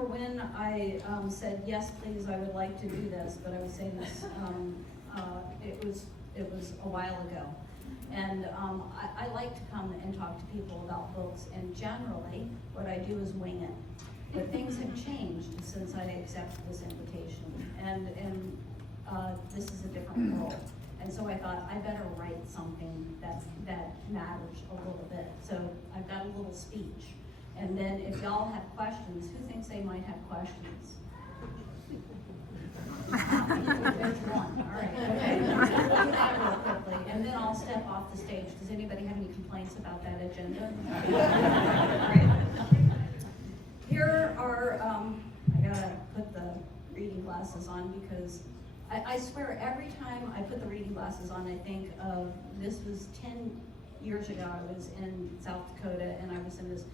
remember when I said, yes, please, I would like to do this, but I was saying this, it was a while ago. And I like to come and talk to people about books, and generally, what I do is wing it. But things have changed since I accepted this invitation, and this is a different world. And so I thought, I better write something that matters a little bit. So I've got a little speech. And then if y'all have questions, who thinks they might have questions? There's one, all right. Okay. We'll do that real quickly, and then I'll step off the stage. Does anybody have any complaints about that agenda? Great. Here are, I gotta put the reading glasses on because I swear every time I put the reading glasses on, I think of, this was 10 years ago, I was in South Dakota, and I was in this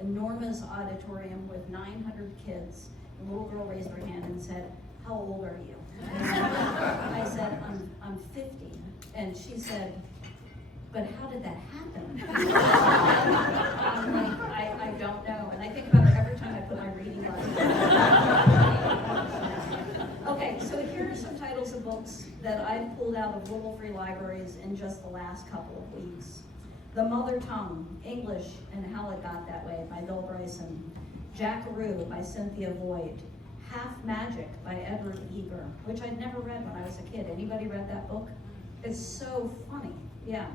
enormous auditorium with 900 kids. A little girl raised her hand and said, how old are you? I said, I'm 50. And she said, but how did that happen? I'm like, I don't know. And I think about it every time I put my reading glasses on. Okay, so here are some titles of books that I've pulled out of Little Free Libraries in just the last couple of weeks. The Mother Tongue, English and How It Got That Way by Bill Bryson. Jackaroo by Cynthia Voigt. Half Magic by Edward Eager, which I'd never read when I was a kid. Anybody read that book? It's so funny, yeah.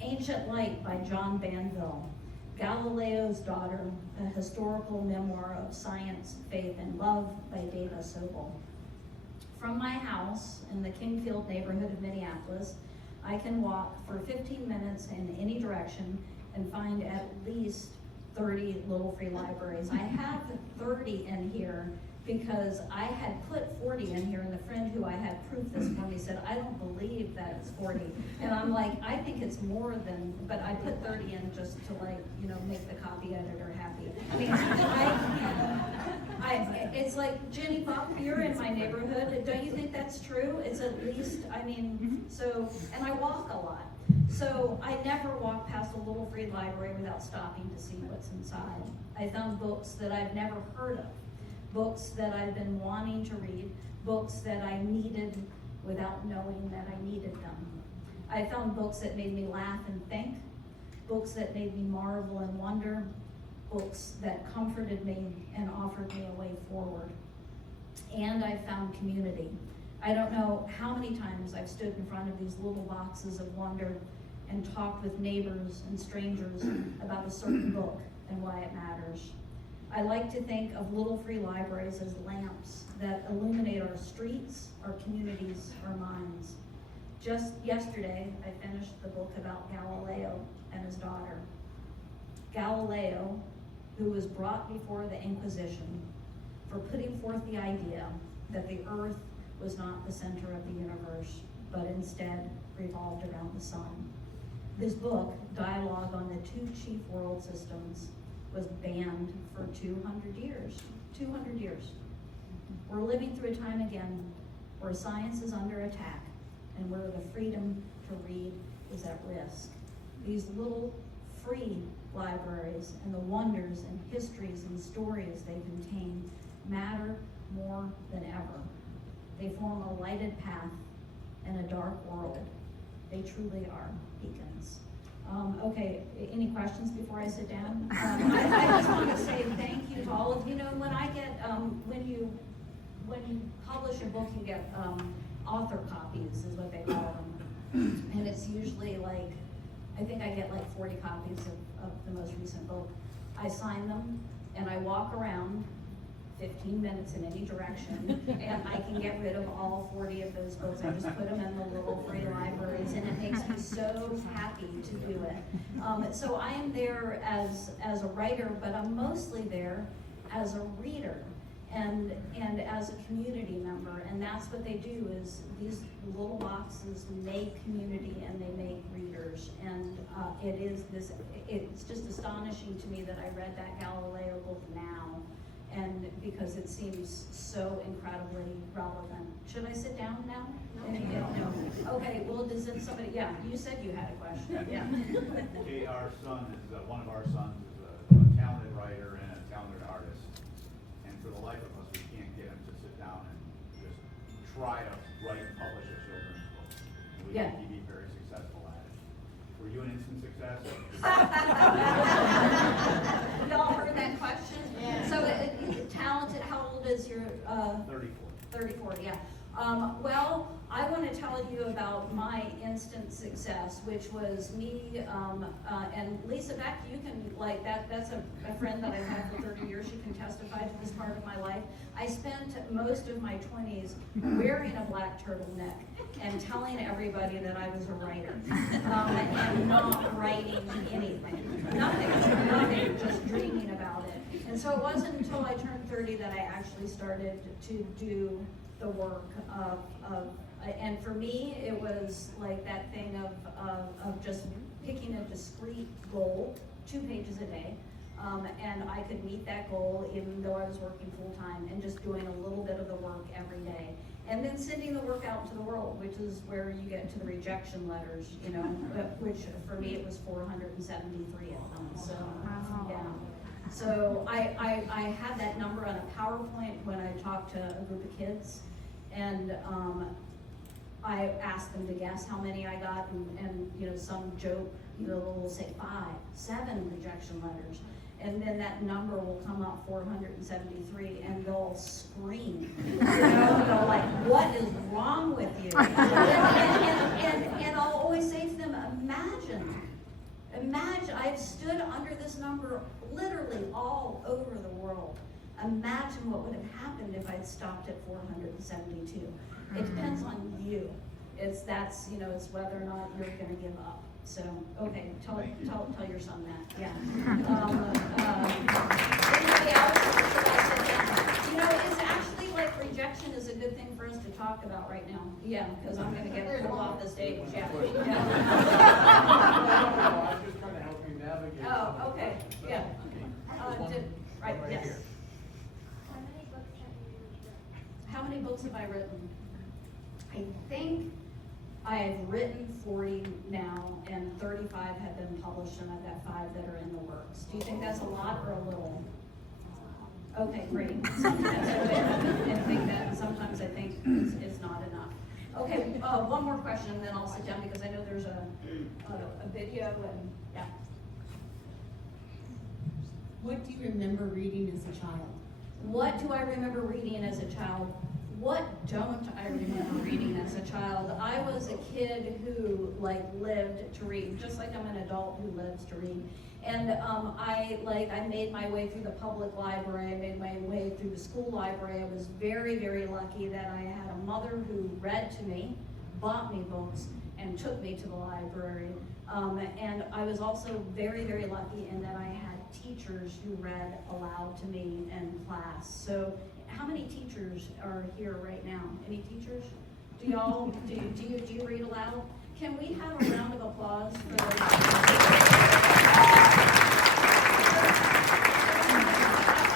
Ancient Light by John Banville. Galileo's Daughter, a historical memoir of science, faith, and love by Dava Sobel. From my house in the Kingfield neighborhood of Minneapolis, I can walk for 15 minutes in any direction and find at least 30 Little Free Libraries. I have 30 in here because I had put 40 in here, and the friend who I had proof this for me said, I don't believe that it's 40. And I'm like, I think it's more than, but I put 30 in just to, like, you know, make the copy editor happy. I mean, it's like, Jenny Pop, you're in my neighborhood. Don't you think that's true? It's at least, I mean, so, and I walk a lot. So I never walk past a Little Free Library without stopping to see what's inside. I found books that I've never heard of, books that I've been wanting to read, books that I needed without knowing that I needed them. I found books that made me laugh and think, books that made me marvel and wonder, books that comforted me and offered me a way forward. And I found community. I don't know how many times I've stood in front of these little boxes of wonder and talked with neighbors and strangers about a certain book and why it matters. I like to think of Little Free Libraries as lamps that illuminate our streets, our communities, our minds. Just yesterday, I finished the book about Galileo and his daughter. Galileo, who was brought before the Inquisition for putting forth the idea that the earth was not the center of the universe, but instead revolved around the sun. This book, Dialogue on the Two Chief World Systems, was banned for 200 years. 200 years. We're living through a time again where science is under attack and where the freedom to read is at risk. These little free libraries and the wonders and histories and stories they contain matter more than ever. They form a lighted path in a dark world. They truly are beacons. Okay, any questions before I sit down? I just want to say thank you to all of you. Know, when I get, when you publish a book, you get author copies, is what they call them. And it's usually like, I think I get like 40 copies of the most recent book. I sign them and I walk around 15 minutes in any direction, and I can get rid of all 40 of those books. I just put them in the Little Free Libraries, and it makes me so happy to do it. So I am there as a writer, but I'm mostly there as a reader and as a community member, and that's what they do. Is these little boxes make community and they make readers, and it's just astonishing to me that I read that Galileo book now. And because it seems so incredibly relevant. Should I sit down now? No. Okay, well, does it somebody, yeah, you said you had a question, yeah. Okay, our son is, one of our sons is a talented writer and a talented artist. And for the try to write and publish a children's book. We Yeah. think you'd be very successful at it. Were you an instant success? Y'all heard that question? Yeah. So, talented, how old is your, 34. 34, yeah. Well, I want to tell you about my instant success, which was me, and Lisa Beck, you can, like, that's a friend that I've had for 30 years. She can testify to this part of my life. I spent most of my 20s wearing a black turtleneck and telling everybody that I was a writer, and not writing anything. Nothing, just dreaming about it. And so it wasn't until I turned 30 that I actually started to do the work of and for me, it was like that thing of just picking a discrete goal, 2 pages a day, and I could meet that goal even though I was working full-time, and just doing a little bit of the work every day. And then sending the work out to the world, which is where you get to the rejection letters, you know, which for me it was 473 of them, so, yeah. So I had that number on a PowerPoint when I talked to a group of kids, and I asked them to guess how many I got, and you know, some joke, you know, will say 5, 7 rejection letters, and then that number will come up 473, and they'll scream, you know, they'll like, what is wrong with you? And I'll always say to them, imagine, I've stood under this number literally all over the world. Imagine what would have happened if I'd stopped at 472. It depends on you. It's whether or not you're going to give up. So, okay, tell your son that. Yeah. Anybody else? Should I sit down? You know, it's actually like rejection is a good thing for us to talk about right now. Yeah, because I'm going to get pulled off the stage. Yeah. I'm just trying to help you navigate. Oh, okay. Yeah. Right. Right Yes. here. How many books have I written? I think I've written 40 now, and 35 have been published, and I've got 5 that are in the works. Do you think that's a lot or a little? Okay, great. Sometimes I think it's not enough. Okay, one more question, and then I'll sit down because I know there's a video, and yeah. What do you remember reading as a child? What do I remember reading as a child? What don't I remember reading as a child? I was a kid who lived to read, just like I'm an adult who lives to read. And I made my way through the public library, I made my way through the school library. I was very, very lucky that I had a mother who read to me, bought me books, and took me to the library. And I was also very, very lucky in that I had teachers who read aloud to me in class. So how many teachers are here right now? Any teachers? Do y'all, do you read aloud? Can we have a round of applause for those?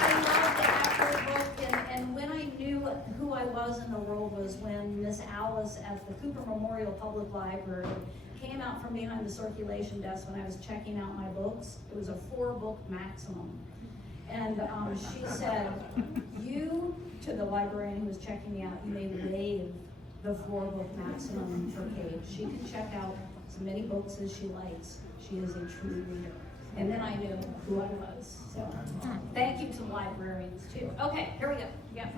I love the actual book, and when I knew who I was in the world was when Miss Alice at the Cooper Memorial Public Library came out from behind the circulation desk when I was checking out my books. It was a 4-book maximum. And she said, you, to the librarian who was checking me out, you may waive the 4-book maximum for Kate. She can check out as many books as she likes. She is a true reader. And then I knew who I was. So thank you to the librarians too. Okay, here we go. Yeah.